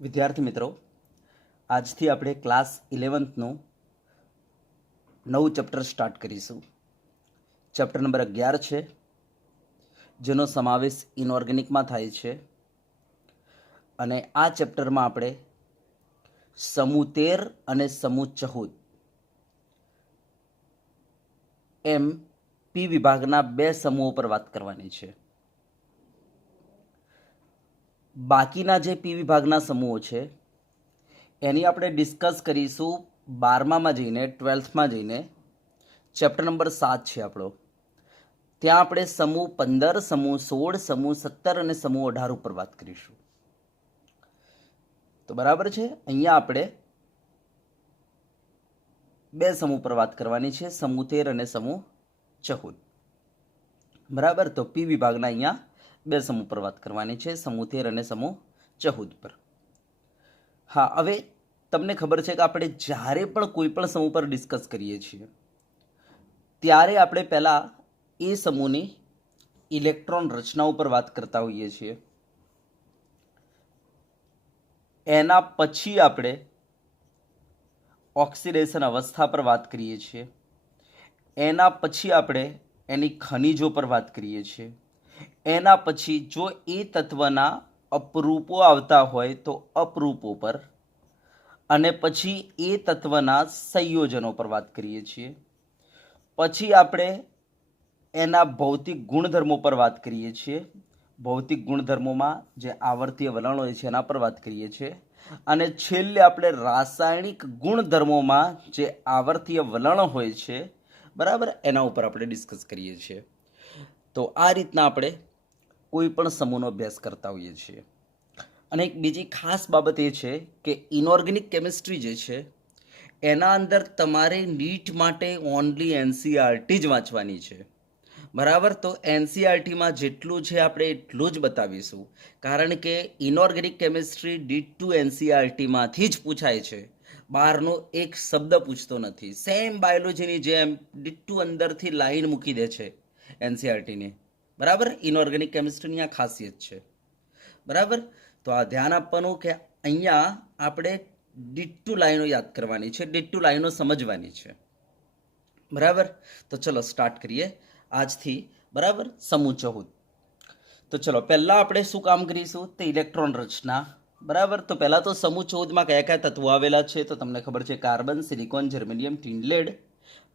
વિદ્યાર્થી મિત્રો, આજથી આપણે ક્લાસ 11નું નવું ચેપ્ટર સ્ટાર્ટ કરીશું. ચેપ્ટર નંબર 11 છે, જેનો સમાવેશ ઇનઓર્ગેનિકમાં થાય છે. અને આ ચેપ્ટરમાં આપણે સમૂહ 13 અને સમૂહ 14 એમ પી વિભાગના બે સમૂહો પર વાત કરવાની છે. બાકીના જે પી વિભાગના સમૂહો છે એની આપણે ડિસ્કસ કરીશું 12માં જઈને, 12થમાં જઈને. ચેપ્ટર નંબર 7 છે આપણો. ત્યાં આપણે સમૂહ 15, સમૂહ 16, સમૂહ 17 અને સમૂહ 18 ઉપર વાત કરીશું. તો બરાબર છે, અહીંયા આપણે બે સમૂહ પર વાત કરવાની છે, સમૂહ 13 અને સમૂહ 14. બરાબર, તો પી વિભાગના અહીંયા બે સમૂહ પર વાત કરવાની છે, સમૂહ 13 અને સમૂહ 14 પર. હા, હવે તમને ખબર છે કે આપણે જ્યારે પણ કોઈ પણ સમૂહ પર ડિસ્કસ કરીએ છીએ ત્યારે આપણે પહેલાં એ સમૂહની ઇલેક્ટ્રોન રચના ઉપર વાત કરતા હોઈએ છીએ. એના પછી આપણે ઓક્સિડેશન અવસ્થા પર વાત કરીએ છીએ. એના પછી આપણે એની ખનિજો પર વાત કરીએ છીએ. એના પછી જો એ તત્વના અપરૂપો આવતા હોય તો અપરૂપો પર, અને પછી એ તત્વના સંયોજનો પર વાત કરીએ છીએ. પછી આપણે એના ભૌતિક ગુણધર્મો પર વાત કરીએ છીએ. ભૌતિક ગુણધર્મોમાં જે આવર્તીય વલણ હોય છે એના પર વાત કરીએ છીએ. અને છેલ્લે આપણે રાસાયણિક ગુણધર્મોમાં જે આવર્તીય વલણ હોય છે, બરાબર, એના ઉપર આપણે ડિસ્કસ કરીએ છીએ. તો આ રીતના આપણે કોઈ પણ સમૂહનો અભ્યાસ કરતા હોઈએ છીએ. અને એક બીજી ખાસ બાબત એ છે કે ઇનઓર્ગેનિક કેમિસ્ટ્રી જે છે એના અંદર તમારે નીટ માટે ઓનલી એનસીઆરટી જ વાંચવાની છે. બરાબર, તો એનસીઆરટીમાં જેટલું છે આપણે એટલું જ બતાવીશું, કારણ કે ઇનઓર્ગેનિક કેમિસ્ટ્રી D2 એનસીઆરટીમાંથી જ પૂછાય છે. બહારનો એક શબ્દ પૂછતો નથી. સેમ બાયોલોજીની જેમ D2 અંદરથી લાઈન મૂકી દે છે એનસીઆરટીની. બરાબર, ઇનઓર્ગેનિક કેમિસ્ટ્રીની આ ખાસિયત છે. બરાબર, તો આ ધ્યાન આપવાનું કે અહીંયા આપણે D2 લાઈનો યાદ કરવાની છે, D2 લાઈનો સમજવાની છે. બરાબર, તો ચલો સ્ટાર્ટ કરીએ આજથી. બરાબર, સમૂહ 14. તો ચલો પહેલાં આપણે શું કામ કરીશું, તે ઇલેક્ટ્રોન રચના. બરાબર, તો પહેલાં તો સમૂહ 14માં કયા કયા તત્વો આવેલા છે તો તમને ખબર છે: carbon, silicon, germanium, tin, lead.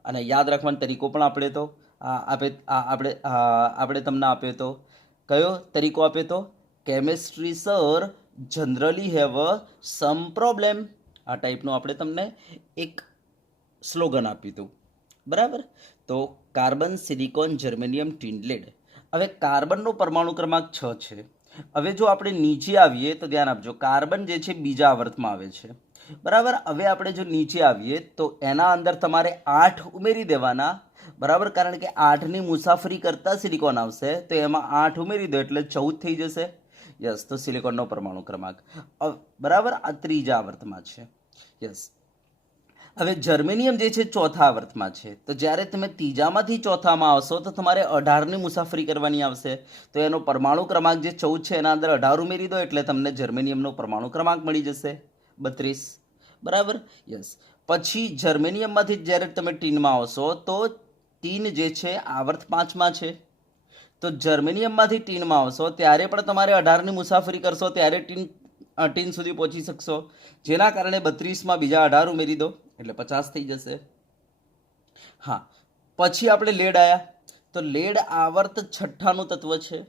અને યાદ રાખવાનો તરીકો પણ આપણે તો આપણે તમને આપ્યો તો કયો તરીકો આપ્યો તો, chemistry sir generally have sum problem. આ ટાઈપનું આપણે તમને એક સ્લોગન આપ્યું હતું. બરાબર, તો carbon, silicon, germanium, tin, lead. હવે કાર્બનનો પરમાણુ ક્રમાંક 6 છે. હવે જો આપણે નીચે આવીએ તો ધ્યાન આપજો, કાર્બન જે છે બીજા આવર્તમાં આવે છે. બરાબર, હવે આપણે જો નીચે આવીએ તો એના અંદર તમારે 8 ઉમેરી દેવાના. બરાબર, કારણ કે 8ની મુસાફરી કરતા સિલિકોન આવશે, તો એમાં 8 ઉમેરી દો એટલે 14 થઈ જશે. યસ, તો સિલિકોનનો પરમાણુ ક્રમાંક બરાબર આ ત્રીજા આવર્તમાં છે. યસ. હવે જર્મેનિયમ જે છે ચોથા આવર્તમાં છે. તો જ્યારે તમે ત્રીજામાંથી ચોથામાં આવશો તો તમારે 18ની મુસાફરી કરવાની આવશે. તો એનો પરમાણુ ક્રમાંક જે 14 છે એના અંદર 18 ઉમેરી દો એટલે તમને જર્મેનિયમનો પરમાણુ ક્રમાંક મળી જશે 32. બરાબર, યસ. પછી જર્મેનિયમમાંથી જ્યારે તમે ટીનમાં આવશો તો ટીન જે છે આવર્ત 5માં છે. તો જર્મેનિયમમાંથી ટીનમાં આવશો ત્યારે પણ તમારે 18ની મુસાફરી કરશો ત્યારે ટીન સુધી પહોંચી શકશો, જેના કારણે 32માં બીજા 18 ઉમેરી દો એટલે 50 થઈ જશે. હા, પછી આપણે લેડ આવ્યા. તો લેડ આવર્ત 6નું તત્વ છે.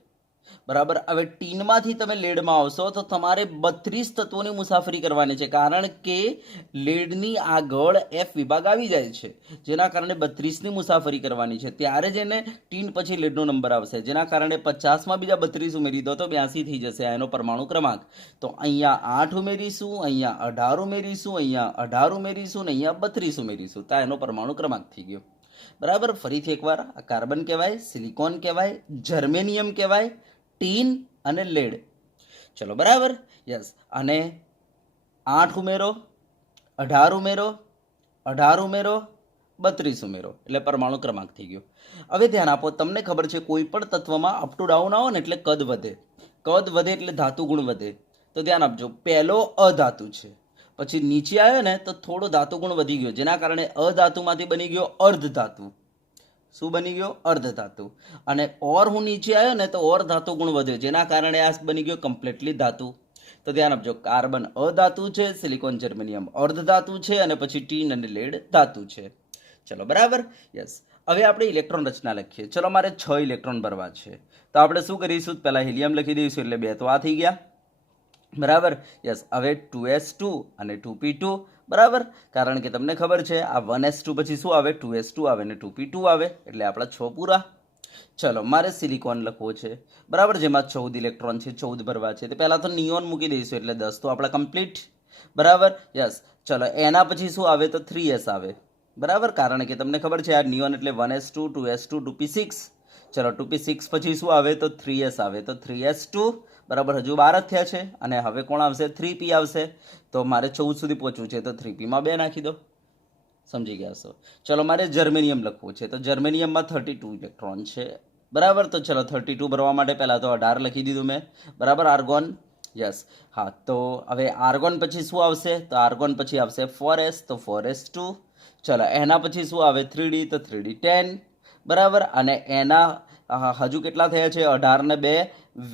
બરાબર, હવે ટીનમાંથી તમે લેડમાં આવશો તો તમારે 32 તત્વોની મુસાફરી કરવાની છે, કારણ કે લેડની આગળ એફ વિભાગ આવી જાય છે, જેના કારણે 32ની મુસાફરી કરવાની છે. ત્યારે જ એને ટીન પછી લેડનો નંબર આવશે, જેના કારણે 50માં બીજા 32 ઉમેરી દો તો 82 થઈ જશે એનો પરમાણુ ક્રમાંક. તો અહીંયા 8 ઉમેરીશું, અહીંયા 18 ઉમેરીશું, અહીંયા 18 ઉમેરીશું ને અહીંયા 32 ઉમેરીશું, તો એનો પરમાણુ ક્રમાંક થઈ ગયો. બરાબર, ફરીથી એકવાર, આ કાર્બન કહેવાય, સિલિકોન કહેવાય, જર્મેનિયમ કહેવાય, ટીન અને લેડ. ચલો બરાબર, યસ. અને 8 ઉમેરો, 18 ઉમેરો, 18 ઉમેરો, 32 ઉમેરો એટલે પરમાણુ ક્રમાંક થઈ ગયો. હવે ધ્યાન આપો, તમને ખબર છે કોઈ પણ તત્વમાં અપ ટુ ડાઉન આવો ને એટલે કદ વધે. કદ વધે એટલે ધાતુ ગુણ વધે. તો ધ્યાન આપજો, પહેલો અધાતુ છે, પછી નીચે આવ્યો ને તો થોડો ધાતુ ગુણ વધી ગયો, જેના કારણે અધાતુમાંથી બની ગયો અર્ધ ધાતુ. શું બની ગયો? અર્ધ ધાતુ. અને ઓર હું નીચે આવ્યો ને તો ઓર ધાતુ ગુણ વધ્યો, જેના કારણે આ બની ગયો કમ્પ્લીટલી ધાતુ. તો ધ્યાન આપજો, કાર્બન અધાતુ છે, સિલિકોન જર્મેનિયમ અર્ધ ધાતુ છે, અને પછી ટીન અને લેડ ધાતુ છે. ચલો બરાબર, યસ. હવે આપણે ઇલેક્ટ્રોન રચના લખીએ. ચલો મારે 6 ઇલેક્ટ્રોન ભરવા છે, તો આપણે શું કરીશું? પહેલાં હિલિયમ લખી દઈશું, એટલે 2 તો આ થઈ ગયા. બરાબર, યસ. હવે 2s2 અને 2p2. બરાબર, કારણ કે તમને ખબર છે આ 1s2 પછી શું આવે? 2s2 આવે ને 2p2 આવે, એટલે આપણા 6 પૂરા. ચલો મારે સિલિકોન લખવો છે, બરાબર, જેમાં 14 ઇલેક્ટ્રોન છે, 14 ભરવા છે. તો પહેલાં તો નિયોન મૂકી દઈશું, એટલે 10 તો આપણા કમ્પ્લીટ. બરાબર, યસ. ચલો એના પછી શું આવે? તો 3s આવે. બરાબર, કારણ કે તમને ખબર છે આ નિયોન એટલે 1s2 2s2 2p6. ચલો 2p6 પછી શું આવે? તો 3s આવે. તો 3s2 બરાબર, હજુ 12 જ થયા છે, અને હવે કોણ આવશે? 3p આવશે. તો મારે 14 સુધી પહોંચવું છે, તો 3pમાં 2 નાખી દો. સમજી ગયા છો? ચલો મારે જર્મેનિયમ લખવું છે, તો જર્મેનિયમમાં 32 ઇલેક્ટ્રોન છે. બરાબર, તો ચલો 32 ભરવા માટે પહેલાં તો 18 લખી દીધું મેં. બરાબર, આર્ગોન, યસ. હા, તો હવે આર્ગોન પછી શું આવશે? તો આર્ગોન પછી આવશે 4s, તો 4s2. ચલો એના પછી શું આવે? 3d, તો 3d 10. બરાબર, અને એના હજુ કેટલા થયા છે? 18 ને 2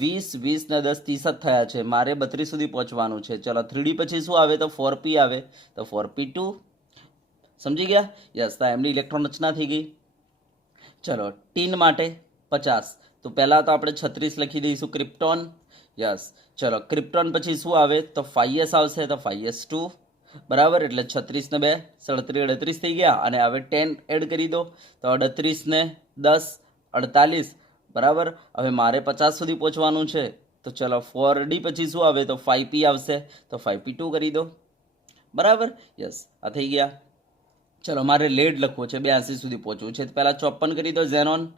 20, 20 ને 10 30 જ થયા છે. મારે 32 સુધી પહોંચવાનું છે. ચલો 3d પછી શું આવે? તો 4p આવે. તો 4p2. સમજી ગયા? યસ. તો એમની ઇલેક્ટ્રોન રચના થઈ ગઈ. ચલો ટીન માટે 50, તો પહેલાં તો આપણે 36 લખી દઈશું, ક્રિપ્ટોન. યસ. ચલો ક્રિપ્ટોન પછી શું આવે? તો 5s આવશે, તો 5s2. બરાબર, એટલે 36 ને 2 37 38 થઈ ગયા, અને હવે 10 એડ કરી દો, તો 38 ને 10 48. બરાબર, હવે મારે 50 સુધી પહોંચવાનું છે, તો ચલો 4d પછી શું આવે? તો 5p આવશે, તો 5p2 કરી દો. બરાબર, યસ. આ થઈ ગયા. ચલો મારે લેડ લખવો છે, 82 સુધી પહોંચવું છે, તો પહેલાં 54 કરી દો, ઝેનોન.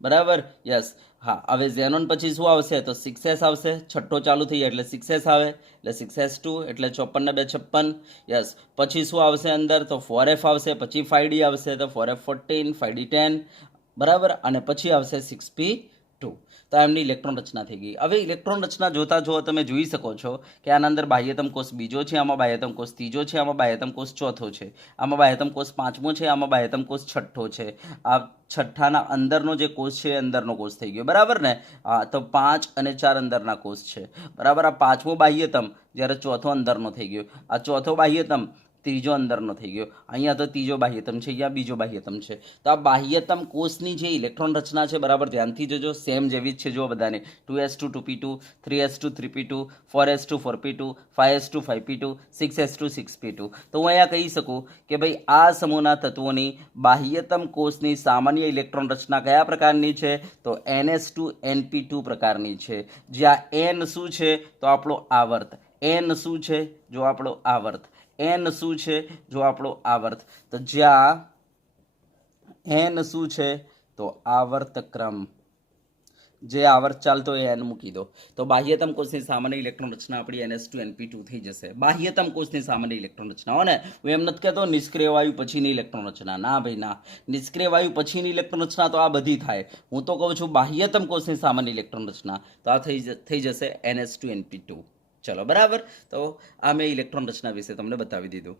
બરાબર, યસ. હા, હવે ઝેનોન પછી શું આવશે? તો 6s આવશે. છઠ્ઠો ચાલુ થઈ જાય એટલે 6s આવે, એટલે 6s2, એટલે 54 ને 2 56. યસ. પછી શું આવશે અંદર? તો 4f આવશે, પછી 5d આવશે, તો 4f 14, 5d 10. બરાબર, અને પછી આવશે 6p2. તો એમની ઇલેક્ટ્રોન રચના થઈ ગઈ. હવે ઇલેક્ટ્રોન રચના જોતા જો તમે જોઈ શકો છો કે આના અંદર બાહ્યતમ કોષ બીજો છે, આમાં બાહ્યતમ કોષ ત્રીજો છે, આમાં બાહ્યતમ કોષ ચોથો છે, આમાં બાહ્યતમ કોષ પાંચમો છે, આમાં બાહ્યતમ કોષ છઠ્ઠો છે. આ છઠ્ઠાના અંદરનો જે કોષ છે અંદરનો કોષ થઈ ગયો. બરાબર ને? તો 5 અને 4 અંદરના કોષ છે. બરાબર, આ પાંચમો બાહ્યતમ, જ્યારે ચોથો અંદરનો થઈ ગયો. આ ચોથો બાહ્યતમ, ત્રીજો અંદરનો થઈ ગયો. અહીંયા તો ત્રીજો બાહ્યતમ છે, અહીંયા બીજો બાહ્યતમ છે. તો આ બાહ્યતમ કોષની જે ઇલેક્ટ્રોન રચના છે, બરાબર ધ્યાનથી જોજો, સેમ જેવી જ છે. જો બધાને 2s2 2p2, 3s2 3p2, 4s2 4p2, 5s2 5p2, 6s2 6p2. તો હું અહીંયા કહી શકું કે ભાઈ આ સમૂહના તત્વોની બાહ્યતમ કોષની સામાન્ય ઇલેક્ટ્રોન રચના કયા પ્રકારની છે? તો ns2 np2 પ્રકારની છે. જ્યાં n શું છે? તો આપણો આવર્ત. n શું છે? જો આપણો આવર્ત. n શું છે? જો આપણો આવર્ત. તો જ્યાં n શું છે? તો આવર્તક્રમ, જે આવર્ત ચાલતો હોય n મૂકી દો. તો બાહ્યતમ કોષની સામાન્ય ઇલેક્ટ્રોન રચના આપણી ns2 np2 થઈ જશે. બાહ્યતમ કોષની સામાન્ય ઇલેક્ટ્રોન રચના હો ને, હું એમ નથી કહેતો નિષ્ક્રિય વાયુ પછીની ઇલેક્ટ્રોન રચના. ના ભાઈ ના, નિષ્ક્રિય વાયુ પછીની ઇલેક્ટ્રોન રચના તો આ બધી થાય. હું તો કહું છું બાહ્યતમ કોષની સામાન્ય ઇલેક્ટ્રોન રચના, તો આ થઈ જશે ns2 np2. ચલો બરાબર, તો આ મેં ઇલેક્ટ્રોન રચના વિશે તમને બતાવી દીધું.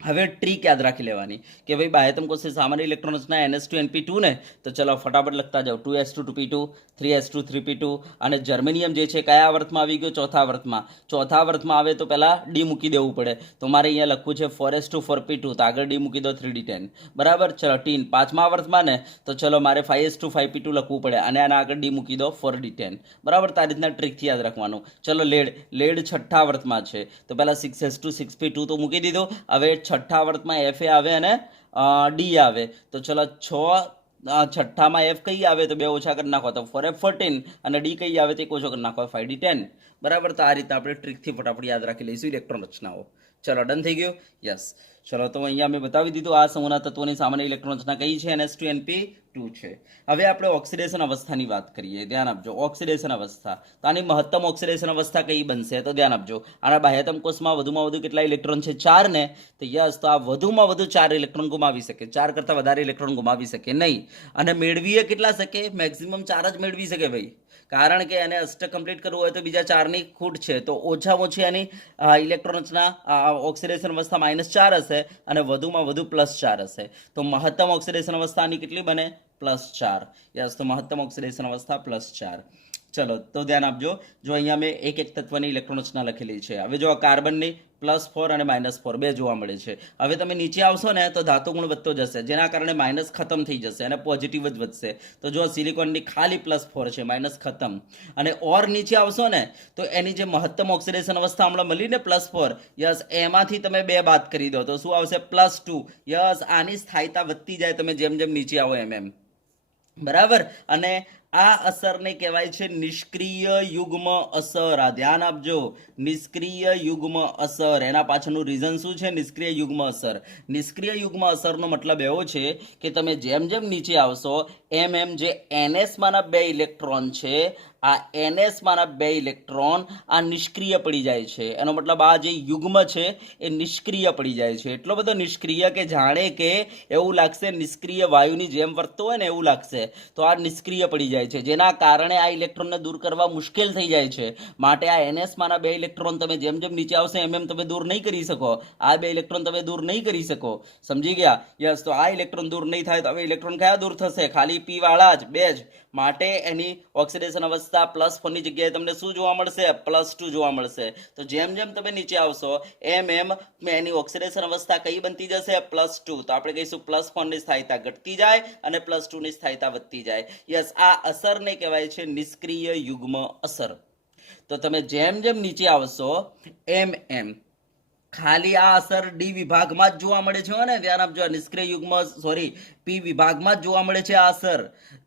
હવે ટ્રીક યાદ રાખી લેવાની કે ભાઈ બાહ્યતમ કોષની સામાન્ય ઇલેક્ટ્રોન રચના ns2 np2 ને, તો ચલો ફટાફટ લખતા જાઓ. 2s2 2p2, 3s2 3p2, અને જર્મેનિયમ જે છે કયા આવર્તમાં આવી ગયો? ચોથા આવર્તમાં. ચોથા આવર્તમાં આવે તો પહેલાં ડી મૂકી દેવું પડે. તો મારે અહીંયા લખવું છે 4s2 4p2, તો આગળ ડી મૂકી દો, 3d 10. બરાબર, ચલો ટીન પાંચમા આવર્તમાં ને, તો ચલો મારે 5s2 5p2 લખવું પડે, અને આના આગળ ડી મૂકી દો, 4d 10. બરાબર, તો આ રીતના ટ્રીકથી યાદ રાખવાનું. ચલો લેડ છઠ્ઠા આવર્તમાં છે, તો પહેલાં 6s2 6p2 તો મૂકી દીધો. હવે છઠ્ઠા આવર્તમાં એફ એ આવે અને ડી આવે. તો ચલો છઠ્ઠામાં એફ કઈ આવે? તો 2 ઓછા કરી નાખો, તો 4f 14, અને ડી કઈ આવે? તે ઓછો કરી નાખો, 5d 10. બરાબર, તો આ રીતે આપણે ટ્રીકથી ફટાફટ યાદ રાખી લઈશું ઇલેક્ટ્રોન રચનાઓ. ચલો ડન થઈ ગયું? યસ. ચલો તો અહીંયા મેં બતાવી દીધું આ સમૂહના તત્વોની સામાન્ય ઇલેક્ટ્રોન રચના કઈ છે? ns2 np2 છે. હવે આપણે ઓક્સિડેશન અવસ્થાની વાત કરીએ. ધ્યાન આપજો, ઓક્સિડેશન અવસ્થા. તો આની મહત્તમ ઓક્સિડેશન અવસ્થા કઈ બનશે? તો ધ્યાન આપજો, આના બાહ્યતમ કોષમાં વધુમાં વધુ કેટલા ઇલેક્ટ્રોન છે? 4 ને. તો યસ, તો આ વધુમાં વધુ 4 ઇલેક્ટ્રોન ગુમાવી શકે, 4 કરતાં વધારે ઇલેક્ટ્રોન ગુમાવી શકે નહીં. અને મેળવીએ કેટલા શકે? મેક્સિમમ 4 જ મેળવી શકે ભાઈ, કારણ કે એને અષ્ટક કમ્પ્લીટ કરવું હોય તો બીજા 4ની ખૂટ છે, તો ઓછામાં ઓછી એની ઇલેક્ટ્રોન રચના ઓક્સિડેશન અવસ્થા -4 હશે અને વધુમાં વધુ +4 હશે. તો મહત્તમ ઓક્સિડેશન અવસ્થા આની કેટલી બને? +4. યસ, તો મહત્તમ ઓક્સિડેશન અવસ્થા +4. ચલો તો ધ્યાન આપજો. જો અહીંયા મેં એક એક તત્વની ઇલેક્ટ્રોન રચના લખેલી છે. હવે જો કાર્બનની +4 અને -4 બે જોવા મળે છે. હવે તમે નીચે આવશો ને તો ધાતુ ગુણ વધતો જશે, જેના કારણે માઇનસ ખતમ થઈ જશે અને પોઝિટિવ જ વધશે. તો જો સિલિકોનની ખાલી +4 છે, માઇનસ ખતમ. અને ઓર નીચે આવશો ને તો એની જે મહત્તમ ઓક્સિડેશન અવસ્થા હમણાં મળી ને +4, યસ, એમાંથી તમે 2 બાદ કરી દો તો શું આવશે? +2. યસ, આની સ્થાયીતા વધતી જાય તમે જેમ જેમ નીચે આવો એમ. બરાબર. અને આ અસરને કહેવાય છે નિષ્ક્રિય યુગ્મ અસર. આ ધ્યાન આપજો, નિષ્ક્રિય યુગ્મ અસર. એના પાછળનું રીઝન શું છે? નિષ્ક્રિય યુગ્મ અસર. નિષ્ક્રિય યુગ્મ અસરનો મતલબ એવો છે કે તમે જેમ જેમ નીચે આવશો એમ એમ જે NS માના 2 ઇલેક્ટ્રોન છે, આ NS માના 2 ઇલેક્ટ્રોન આ નિષ્ક્રિય પડી જાય છે. એનો મતલબ આ જે યુગ્મ છે એ નિષ્ક્રિય પડી જાય છે. એટલો બધો નિષ્ક્રિય કે જાણે કે એવું લાગશે નિષ્ક્રિય વાયુની જેમ વર્તતો હોય ને એવું લાગશે. તો આ નિષ્ક્રિય પડી જાય છે, જેના કારણે આ ઇલેક્ટ્રોનને દૂર કરવા મુશ્કેલ થઈ જાય છે. માટે આ NS માના 2 ઇલેક્ટ્રોન તમે જેમ જેમ નીચે આવશે એમ એમ તમે દૂર નહીં કરી શકો. આ 2 ઇલેક્ટ્રોન તમે દૂર નહીં કરી શકો. સમજી ગયા? યસ, તો આ ઇલેક્ટ્રોન દૂર નહીં થાય તો હવે ઇલેક્ટ્રોન કયા દૂર થશે? ખાલી P વાળા જ, 2 જ. માટે એની ઓક્સિડેશન અવસ્થા +4 ની જગ્યાએ તમને શું જોવા મળશે? +2 જોવા મળશે. તો જેમ જેમ તમે નીચે આવશો એમ એમ એની ઓક્સિડેશન અવસ્થા કઈ બનતી જશે? +2. તો આપણે કહીશું +4 ની સ્થાયીતા ઘટતી જાય અને +2 ની સ્થાયીતા વધતી જાય. યસ, આ અસરને કહેવાય છે નિષ્ક્રિય યુગ્મ અસર. તો તમે જેમ જેમ નીચે આવશો એમ એમ ખાલી આ અસર ડી વિભાગમાં જ જોવા મળે છે. ને ધ્યાન આપજો, નિષ્ક્રિય યુગ્મ P વિભાગમાં જ જોવા મળે છે આ અસર.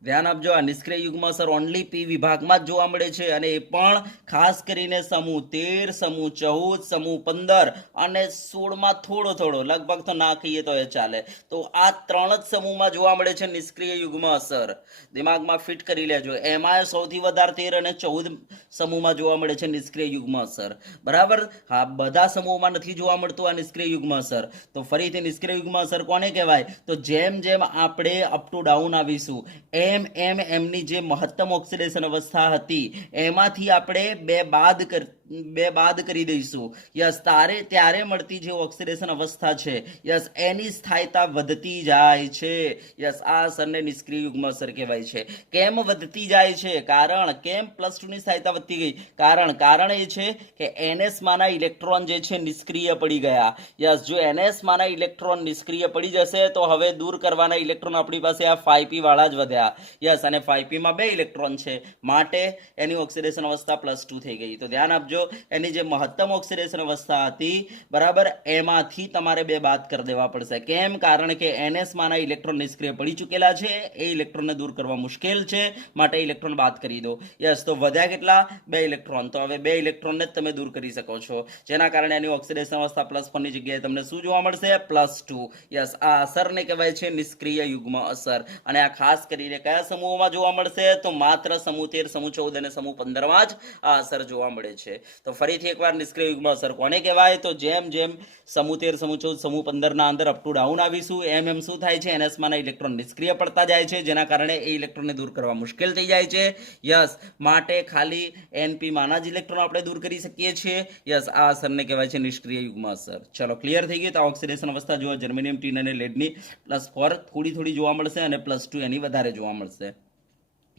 ધ્યાન આપજો, આ નિષ્ક્રિય યુગ્મ અસર ઓનલી P વિભાગમાં જ જોવા મળે છે. અને એ પણ ખાસ કરીને સમૂહ 13, સમૂહ 14, સમૂહ 15 અને 16માં થોડો થોડો, લગભગ તો ના કહીએ તો એ ચાલે. તો આ 3 જ સમૂહમાં જોવા મળે છે નિષ્ક્રિય યુગ્મ અસર. દિમાગમાં ફિટ કરી લેજો. એમાં સૌથી વધારે 13 અને 14 સમૂહમાં જોવા મળે છે નિષ્ક્રિય યુગ્મ અસર. બરાબર. હા, બધા સમૂહમાં નથી જોવા મળતું આ નિષ્ક્રિય યુગ્મ અસર. તો ફરીથી નિષ્ક્રિય યુગ્મ અસર કોને કહેવાય? તો જેમ જેમ આપણે અપ ટુ ડાઉન આવીશું એમ એમ એમની જે મહત્તમ ઓક્સિડેશન અવસ્થા હતી એમાંથી આપણે 2 બાદ કરી દઈશું. યસ, ત્યારે મળતી જે ઓક્સિડેશન અવસ્થા છે, યસ, એની સ્થાયીતા વધતી જાય છે. યસ, આ અસરને નિષ્ક્રિય યુગ્મ અસર કહેવાય છે. કેમ વધતી જાય છે? કારણ કેમ +2 ની સ્થાયીતા વધતી ગઈ? કારણ એ છે કે NS માના ઇલેક્ટ્રોન જે છે નિષ્ક્રિય પડી ગયા. યસ, જો NS માના ઇલેક્ટ્રોન નિષ્ક્રિય પડી જશે તો હવે દૂર કરવાના ઇલેક્ટ્રોન આપણી પાસે આ 5p વાળા જ વધ્યા. યસ, અને 5p માં 2 ઇલેક્ટ્રોન છે, માટે એની ઓક્સિડેશન અવસ્થા +2 થઈ ગઈ. તો ધ્યાન આપજો, એની જે મહત્તમ ઓક્સિડેશન અવસ્થા હતી, બરાબર, એમાંથી તમારે 2 બાદ કરી દેવા પડશે. કેમ? કારણ કે NS માના ઇલેક્ટ્રોન નિષ્ક્રિય પડી ચૂકેલા છે, એ ઇલેક્ટ્રોનને દૂર કરવા મુશ્કેલ છે, માટે ઇલેક્ટ્રોન બાદ કરી દો. યસ, તો વધ્યા કેટલા? 2 ઇલેક્ટ્રોન. તો હવે 2 ઇલેક્ટ્રોનને જ તમે દૂર કરી શકો છો, જેના કારણે એની ઓક્સિડેશન અવસ્થા +4 ની જગ્યાએ તમને શું જોવા મળશે? +2. યસ, આ અસરને કહેવાય છે નિષ્ક્રિય યુગ્મ અસર. અને આ ખાસ કરીને કયા સમૂહોમાં જોવા મળશે? તો માત્ર સમૂહ 13, સમૂહ 14 અને સમૂહ 15માં જ આ અસર જોવા મળે છે. તો ફરીથી એકવાર નિષ્ક્રિય યુગ્મ અસર કોને કહેવાય? તો જેમ જેમ સમૂહ 13, સમૂહ 14, સમૂહ 15 ના અંદર અપ ટુ ડાઉન આવીશું એમ એમ શું થાય છે? NS માના ઇલેક્ટ્રોન નિષ્ક્રિય પડતા જાય છે, જેના કારણે એ ઇલેક્ટ્રોનને દૂર કરવા મુશ્કેલ થઈ જાય છે. યસ, માટે ખાલી NP માના જ ઇલેક્ટ્રોન આપણે દૂર કરી શકીએ છીએ. યસ, આ અસરને કહેવાય છે નિષ્ક્રિય યુગ્મ અસર. ચલો, ક્લિયર થઈ ગયું? તો ઓક્સિડેશન અવસ્થા જો જર્મેનિયમ, ટીન અને લેડની +4 થોડી જોવા મળશે અને +2 એની વધારે જોવા મળશે.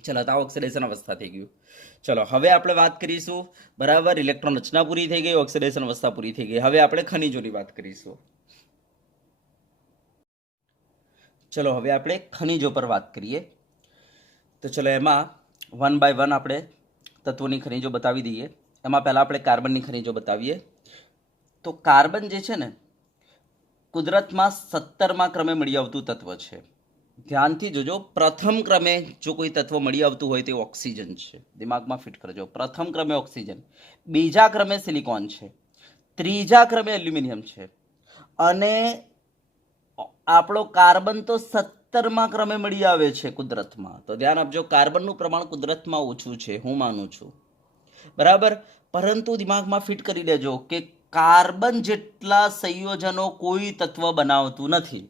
ચલો, તો ઓક્સિડેશન અવસ્થા થઈ ગયું. ચલો, હવે આપણે વાત કરીશું, બરાબર, ઇલેક્ટ્રોન રચના પૂરી થઈ ગઈ, ઓક્સિડેશન અવસ્થા પૂરી થઈ ગઈ. હવે આપણે ખનિજોની વાત કરીશું. ચલો, હવે આપણે ખનિજો પર વાત કરીએ. તો ચલો, એમાં 1 by 1 આપણે તત્વોની ખનિજો બતાવી દઈએ. એમાં પહેલાં આપણે કાર્બનની ખનિજો બતાવીએ. તો કાર્બન જે છે ને કુદરતમાં 17મા ક્રમે મળી આવતું તત્વ છે. ધ્યાનથી જોજો, પ્રથમ ક્રમે જો કોઈ તત્વ મળી આવતું હોય તે ઓક્સિજન છે. દિમાગમાં ફિટ કરજો, પ્રથમ ક્રમે ઓક્સિજન, બીજા ક્રમે સિલિકોન છે, ત્રીજા ક્રમે એલ્યુમિનિયમ છે, અને આપણો કાર્બન તો 17મા ક્રમે મળી આવે છે કુદરતમાં. તો ધ્યાન આપજો, કાર્બનનું પ્રમાણ કુદરતમાં ઓછું છે, હું માનું છું, બરાબર. પરંતુ દિમાગમાં ફિટ કરી લેજો કે કાર્બન જેટલા સંયોજનો કોઈ તત્વ બનાવતું નથી.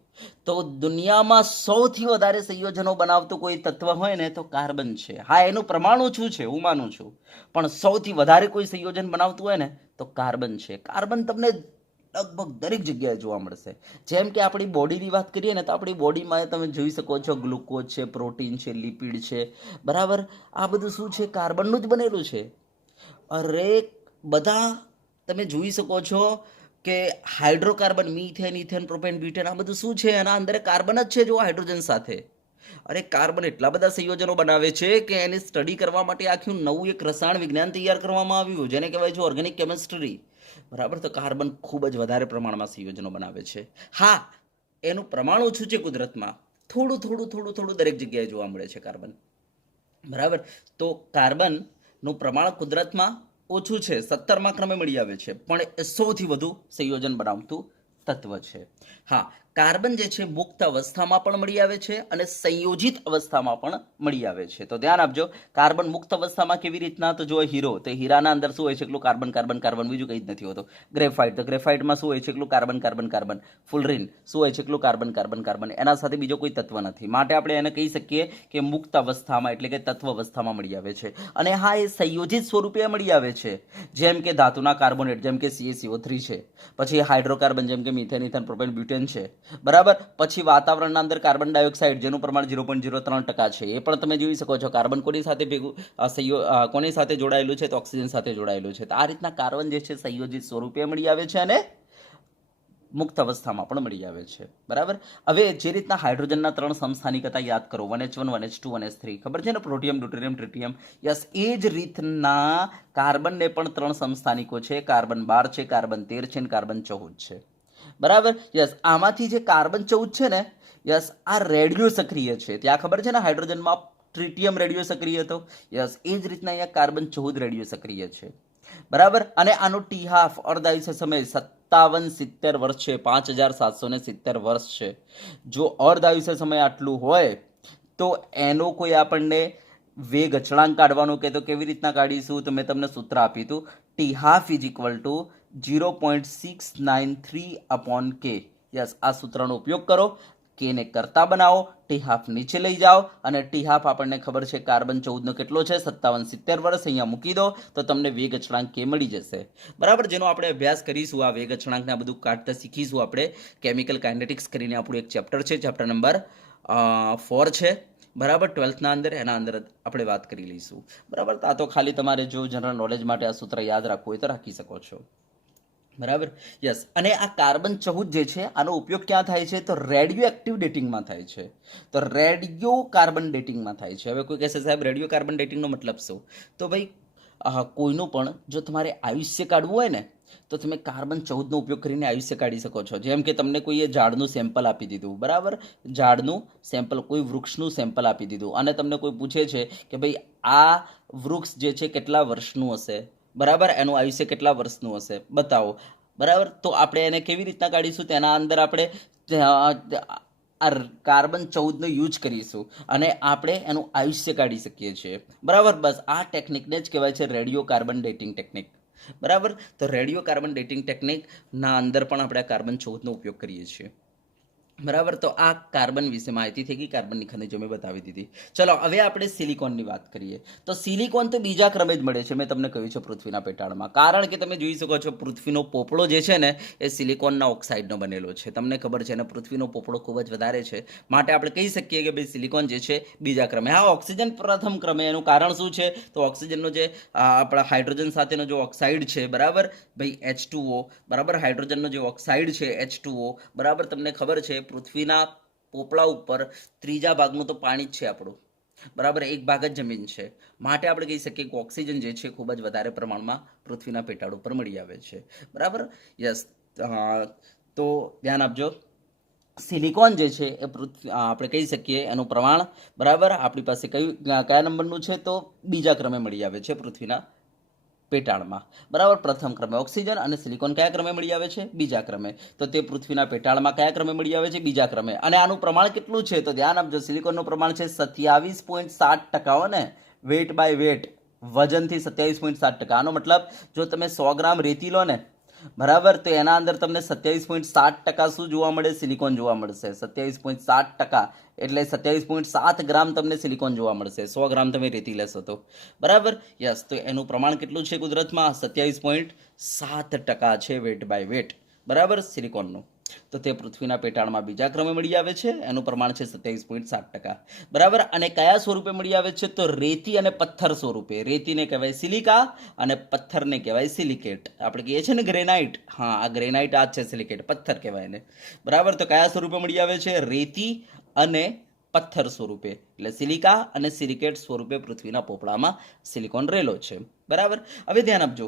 તો દુનિયામાં સૌથી વધારે સંયોજનો બનાવતું કોઈ તત્વ હોય ને તો કાર્બન છે. હા, એનું પ્રમાણ ઓછું છે, હું માનું છું, પણ સૌથી વધારે કોઈ સંયોજન બનાવતું હોય ને તો કાર્બન છે. કાર્બન તમને લગભગ દરેક જગ્યાએ જોવા મળશે. જેમ કે આપણી બોડીની વાત કરીએ ને તો આપણી બોડીમાં તમે જોઈ શકો છો ગ્લુકોઝ છે, પ્રોટીન છે, લિપિડ છે, બરાબર. આ બધું શું છે? કાર્બનનું જ બનેલું છે. અરે બધા તમે જોઈ શકો છો કે hydrocarbon, methane, ethane, propane, butane, આ બધું શું છે? એના અંદર કાર્બન જ છે, જો હાઇડ્રોજન સાથે. અરે કાર્બન એટલા બધા સંયોજનો બનાવે છે કે એની સ્ટડી કરવા માટે આખું નવું એક રસાયણ વિજ્ઞાન તૈયાર કરવામાં આવ્યું, જેને કહેવાય છે ઓર્ગેનિક કેમિસ્ટ્રી. બરાબર. તો કાર્બન ખૂબ જ વધારે પ્રમાણમાં સંયોજનો બનાવે છે. હા, એનું પ્રમાણ ઓછું છે કુદરતમાં, થોડું થોડું થોડું થોડું દરેક જગ્યાએ જોવા મળે છે કાર્બન. બરાબર. તો કાર્બનનું પ્રમાણ કુદરતમાં ઓછું છે, 17મા ક્રમે મળી આવે છે, પણ એ સૌથી વધુ સંયોજન બનાવતું તત્વ છે. હા, કાર્બન જે છે મુક્ત અવસ્થામાં પણ મળી આવે છે અને સંયોજિત અવસ્થામાં પણ મળી આવે છે. તો ધ્યાન આપજો, કાર્બન મુક્ત અવસ્થામાં કેવી રીતના? તો જો હીરો, તો હીરાના અંદર શું હોય છે? એકલું કાર્બન કાર્બન કાર્બન, બીજું કંઈ જ નથી હોતું. ગ્રેફાઇટ, તો ગ્રેફાઇટમાં શું હોય છે? એકલું કાર્બન કાર્બન કાર્બન. ફુલરીન શું હોય છે? એકલું કાર્બન કાર્બન કાર્બન, એના સાથે બીજો કોઈ તત્વ નથી. માટે આપણે એને કહી શકીએ કે મુક્ત અવસ્થામાં, એટલે કે તત્વ અવસ્થામાં મળી આવે છે. અને હા, એ સંયોજિત સ્વરૂપે મળી આવે છે, જેમ કે ધાતુના કાર્બોનેટ, જેમ કે CaCO3 છે, પછી હાઇડ્રોકાર્બન જેમ કે મિથેન, ઇથેન, પ્રોપેન, બ્યુટેન છે, બરાબર. પછી વાતાવરણના અંદર કાર્બન ડાયોક્સાઇડ, જેનું પ્રમાણ 0.03% છે, એ પણ તમે જોઈ શકો છો. કાર્બન કોની સાથે ભેગું કોની સાથે જોડાયેલું છે? તો ઓક્સિજન સાથે જોડાયેલું છે. તો આ રીતના કાર્બન જે છે સંયોજિત સ્વરૂપે મળી આવે છે અને મુક્ત અવસ્થામાં પણ મળી આવે છે. બરાબર. હવે જે રીતના હાઇડ્રોજનના 3 સમસ્થાનિકતા યાદ કરો, 1H1, 1H2, 1H3, ખબર છે ને? પ્રોટિયમ, ડ્યુટેરિયમ, ટ્રિટિયમ. યસ, એ જ રીતના કાર્બનને પણ 3 સમસ્થાનિકો છે. કાર્બન 12 છે, કાર્બન 13 છે અને કાર્બન 14 છે. બરાબર. યસ, આમાંથી જે કાર્બન 14 છે ને, યસ, આ રેડિયો સક્રિય છે. ત્યાં ખબર છે ને હાઇડ્રોજનમાં ટ્રિટિયમ રેડિયો સક્રિય હતો. યસ, એ જ રીતના અહીંયા કાર્બન 14 રેડિયો સક્રિય છે. બરાબર. અને આનો ટી હાફ અર્ધાયુષ્ય સમય 57-70 વર્ષ છે, 5770 વર્ષ છે. જો અર્ધાયુષ્ય સમય આટલું હોય તો એનો કોઈ આપણને વેગ અચળાંક કાઢવાનો કે તો કેવી રીતના કાઢીશું? તો મેં તમને સૂત્ર આપ્યું હતું, T half is equal to 0.693/K. Yes, આ સૂત્રનો ઉપયોગ કરો, કેને કરતા બનાવો, ટી હાફ નીચે લઈ જાઓ અને ટી હાફ આપણને ખબર છે કાર્બન 14નો કેટલો છે? 5770 વર્ષ. અહીંયા મૂકી દો તો તમને વેગ અચળાંક કે મળી જશે. બરાબર. જેનો આપણે અભ્યાસ કરીશું, આ વેગ અચળાંકને આ બધું કાઢતા શીખીશું આપણે. કેમિકલ કાઇનેટિક્સ કરીને આપણું એક ચેપ્ટર છે, ચેપ્ટર નંબર 4 છે. બરાબર. 12થના અંદર, એના અંદર આપણે વાત કરી લઈશું. બરાબર. આ તો ખાલી તમારે જો જનરલ નોલેજ માટે આ સૂત્ર યાદ રાખવું હોય તો રાખી શકો છો. બરાબર. યસ, અને આ કાર્બન 14 જે છે આનો ઉપયોગ ક્યાં થાય છે? તો રેડિયો એક્ટિવ ડેટિંગમાં થાય છે. તો રેડિયો કાર્બન ડેટિંગમાં થાય છે. હવે કોઈ કહેશે સાહેબ રેડિયો કાર્બન ડેટિંગનો મતલબ શું? તો ભાઈ કોઈનું પણ જો તમારે આયુષ્ય કાઢવું હોય ને તો તમે કાર્બન 14નો ઉપયોગ કરીને આયુષ્ય કાઢી શકો છો. જેમ કે તમને કોઈએ ઝાડનું સેમ્પલ આપી દીધું, બરાબર, ઝાડનું સેમ્પલ, કોઈ વૃક્ષનું સેમ્પલ આપી દીધું અને તમને કોઈ પૂછે છે કે ભાઈ આ વૃક્ષ જે છે કેટલા વર્ષનું હશે, બરાબર, એનું આયુષ્ય કેટલા વર્ષનું હશે, બતાવો. બરાબર. તો આપણે એને કેવી રીતના કાઢીશું? તેના અંદર આપણે આ કાર્બન 14નો યુઝ કરીશું અને આપણે એનું આયુષ્ય કાઢી શકીએ છીએ. બરાબર. બસ આ ટેકનિકને જ કહેવાય છે રેડિયો કાર્બન ડેટિંગ ટેકનિક. બરાબર. તો રેડિયો કાર્બન ડેટિંગ ટેકનિકના અંદર પણ આપણે કાર્બન 14નો ઉપયોગ કરીએ છીએ. બરાબર. તો આ કાર્બન વિશે માહિતી થઈ ગઈ, કાર્બનની ખનિજો મેં બતાવી દીધી. ચલો હવે આપણે સિલિકોનની વાત કરીએ. તો સિલિકોન તો બીજા ક્રમે જ મળે છે, મેં તમને કહ્યું છે, પૃથ્વીના પેટાળમાં. કારણ કે તમે જોઈ શકો છો પૃથ્વીનો પોપડો જે છે ને એ સિલિકોનના ઓક્સાઇડનો બનેલો છે. તમને ખબર છે ને પૃથ્વીનો પોપડો ખૂબ જ વધારે છે, માટે આપણે કહી શકીએ કે ભાઈ સિલિકોન જે છે બીજા ક્રમે. હા, ઓક્સિજન પ્રથમ ક્રમે. એનું કારણ શું છે? તો ઓક્સિજનનો જે આપણા હાઇડ્રોજન સાથેનો જે ઓક્સાઇડ છે, બરાબર ભાઈ, H2O, બરાબર, હાઇડ્રોજનનો જે ઓક્સાઇડ છે H2O, બરાબર, તમને ખબર છે પૃથ્વીના પોપડા ઉપર 3જા ભાગનું તો પાણી જ છે આપણું, બરાબર, 1 ભાગ જ જમીન છે. માટે આપણે કહી શકીએ કે ઓક્સિજન જે છે ખૂબ જ વધારે પ્રમાણમાં પૃથ્વીના પેટાળ ઉપર મળી આવે છે. બરાબર. યસ, તો ધ્યાન આપજો. સિલિકોન જે છે એ આપણે કહી શકીએ એનું પ્રમાણ, બરાબર, આપણી પાસે કયા નંબરનું છે? તો બીજા ક્રમે મળી આવે છે પૃથ્વીના પેટાળમાં. બરાબર. પ્રથમ ક્રમે ઓક્સિજન અને સિલિકોન કયા ક્રમે મળી આવે છે? બીજા ક્રમે. તો તે પૃથ્વીના પેટાળમાં કયા ક્રમે મળી આવે છે? બીજા ક્રમે. અને આનું પ્રમાણ કેટલું છે? તો ધ્યાન આપજો, સિલિકોનનું પ્રમાણ છે 27.7%. ને વેટ બાય વેટ, વજનથી 27.7%. આનો મતલબ જો તમે 100 ગ્રામ રેતી લો ને બરાબર, તો એના અંદર તમને 27.7% શું જોવા મળે? સિલિકોન જોવા મળશે. 27.7%, એટલે 27.7 ગ્રામ તમને સિલિકોન જોવા મળશે 100 ગ્રામ તમે રેતી લેશો તો. બરાબર, યસ. તો એનું પ્રમાણ કેટલું છે કુદરતમાં? 27.7% છે વેટ બાય વેટ. બરાબર, સિલિકોનનું. તો તે પૃથ્વીના પેટાળમાં બીજા ક્રમે મળી આવે છે. એનું પ્રમાણ છે 27.7%. બરાબર, અને કયા સ્વરૂપે મળી આવે છે? તો રેતી અને પથ્થર સ્વરૂપે. રેતીને કહેવાય સિલિકા અને પથ્થરને કહેવાય સિલિકેટ. આપણે કહીએ છીએ ને ગ્રેનાઇટ. હા, આ ગ્રેનાઇટ આ જ છે, સિલિકેટ પથ્થર કહેવાય એને. બરાબર, તો કયા સ્વરૂપે મળી આવે છે? રેતી અને પથ્થર સ્વરૂપે, એટલે સિલિકા અને સિલિકેટ સ્વરૂપે પૃથ્વીના પોપડામાં સિલિકોન રહેલો છે. બરાબર, હવે ધ્યાન આપજો,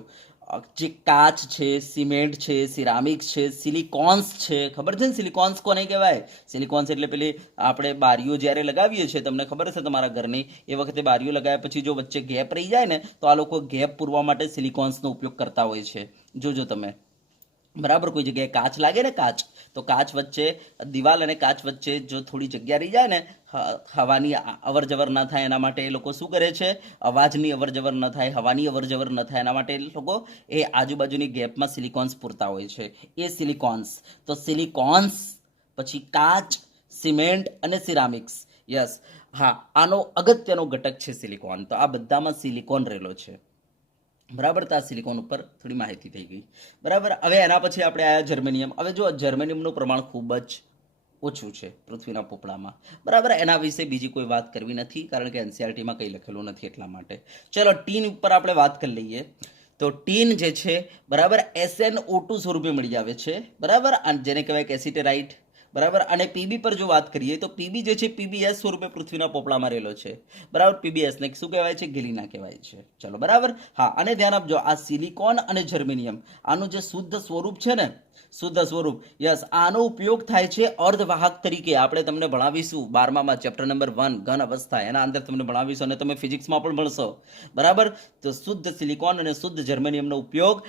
જે કાચ છે, સિમેન્ટ છે, સિરામિક્સ છે, સિલિકોન્સ છે. ખબર છે ને સિલિકોન્સ કોને કહેવાય? સિલિકોન્સ એટલે પેલી આપણે બારીઓ જ્યારે લગાવીએ છીએ, તમને ખબર છે તમારા ઘરની, એ વખતે બારીઓ લગાવ્યા પછી જો વચ્ચે ગેપ રહી જાય ને, તો આ લોકો ગેપ પૂરવા માટે સિલિકોન્સનો ઉપયોગ કરતા હોય છે. જોજો તમે. બરાબર, કોઈ જગ્યાએ કાચ લાગે ને, કાચ, તો કાચ વચ્ચે, દિવાલ અને કાચ વચ્ચે જો થોડી જગ્યા રહી જાય ને, હવાની અવર જવર ન થાય એના માટે એ લોકો શું કરે છે? અવાજની અવર જવર ન થાય, હવાની અવર જવર ન થાય એના માટે એ લોકો એ આજુબાજુની ગેપમાં સિલિકોન્સ પૂરતા હોય છે. એ સિલિકોન્સ. તો સિલિકોન્સ, પછી કાચ, સિમેન્ટ અને સિરામિક્સ. યસ, હા, આનો અગત્યનો ઘટક છે સિલિકોન. તો આ બધામાં સિલિકોન રહેલો છે. બરાબર, તો આ સિલિકોન ઉપર થોડી માહિતી થઈ ગઈ. બરાબર, હવે એના પછી આપણે આયા જર્મેનિયમ. હવે જો જર્મેનિયમનું પ્રમાણ ખૂબ જ ઓછું છે પૃથ્વીના પોપડામાં. બરાબર, એના વિશે બીજી કોઈ વાત કરવી નથી, કારણ કે એનસીઆરટીમાં કંઈ લખેલું નથી એટલા માટે. ચલો, ટીન ઉપર આપણે વાત કરી લઈએ. તો ટીન જે છે, બરાબર, SnO2 સ્વરૂપે મળી આવે છે. બરાબર, જેને કહેવાય કે એસિટેરાઇટ. બરાબર, અને પીબી પર જો વાત કરીએ તો પીબી જે છે, પીબીએસ સ્વરૂપે પૃથ્વીના પોપડામાં રહેલો છે. બરાબર, પીબીએસને શું કહેવાય છે? ગેલિના કહેવાય છે. ચલો, બરાબર. હા, અને ધ્યાન આપજો, આ સિલિકોન અને જર્મેનિયમ, આનું જે શુદ્ધ સ્વરૂપ છે ને, શુદ્ધ સ્વરૂપ, યસ, આનો ઉપયોગ થાય છે અર્ધવાહક તરીકે. આપણે તમને ભણાવીશું 12માં ચેપ્ટર નંબર 1 ઘન અવસ્થા, એના અંદર તમને ભણાવીશું, અને તમે ફિઝિક્સમાં પણ ભણશો. બરાબર, તો શુદ્ધ સિલિકોન અને શુદ્ધ જર્મેનિયમનો ઉપયોગ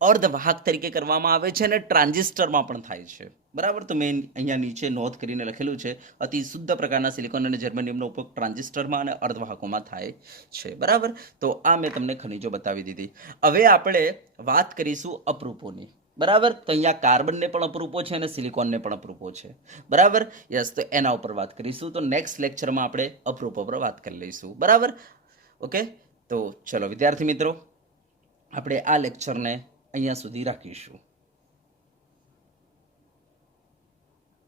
અર્ધવાહક તરીકે કરવામાં આવે છે, અને ટ્રાન્ઝિસ્ટરમાં પણ થાય છે. બરાબર, તો મેં અહીંયા નીચે નોંધ કરીને લખેલું છે, અતિ શુદ્ધ પ્રકારના સિલિકોન અને જર્મેનિયમનો ઉપયોગ ટ્રાન્ઝિસ્ટરમાં અને અર્ધવાહકોમાં થાય છે. બરાબર, તો આ મેં તમને ખનિજો બતાવી દીધી. હવે આપણે વાત કરીશું અપરૂપોની. બરાબર, તો અહીંયા કાર્બનને પણ અપરૂપો છે અને સિલિકોનને પણ અપરૂપો છે. બરાબર, યસ, તો એના ઉપર વાત કરીશું. તો નેક્સ્ટ લેક્ચરમાં આપણે અપરૂપો પર વાત કરી લઈશું. બરાબર, ઓકે. તો ચલો વિદ્યાર્થી મિત્રો, આપણે આ લેક્ચરને અહીંયા સુધી રાખીશું.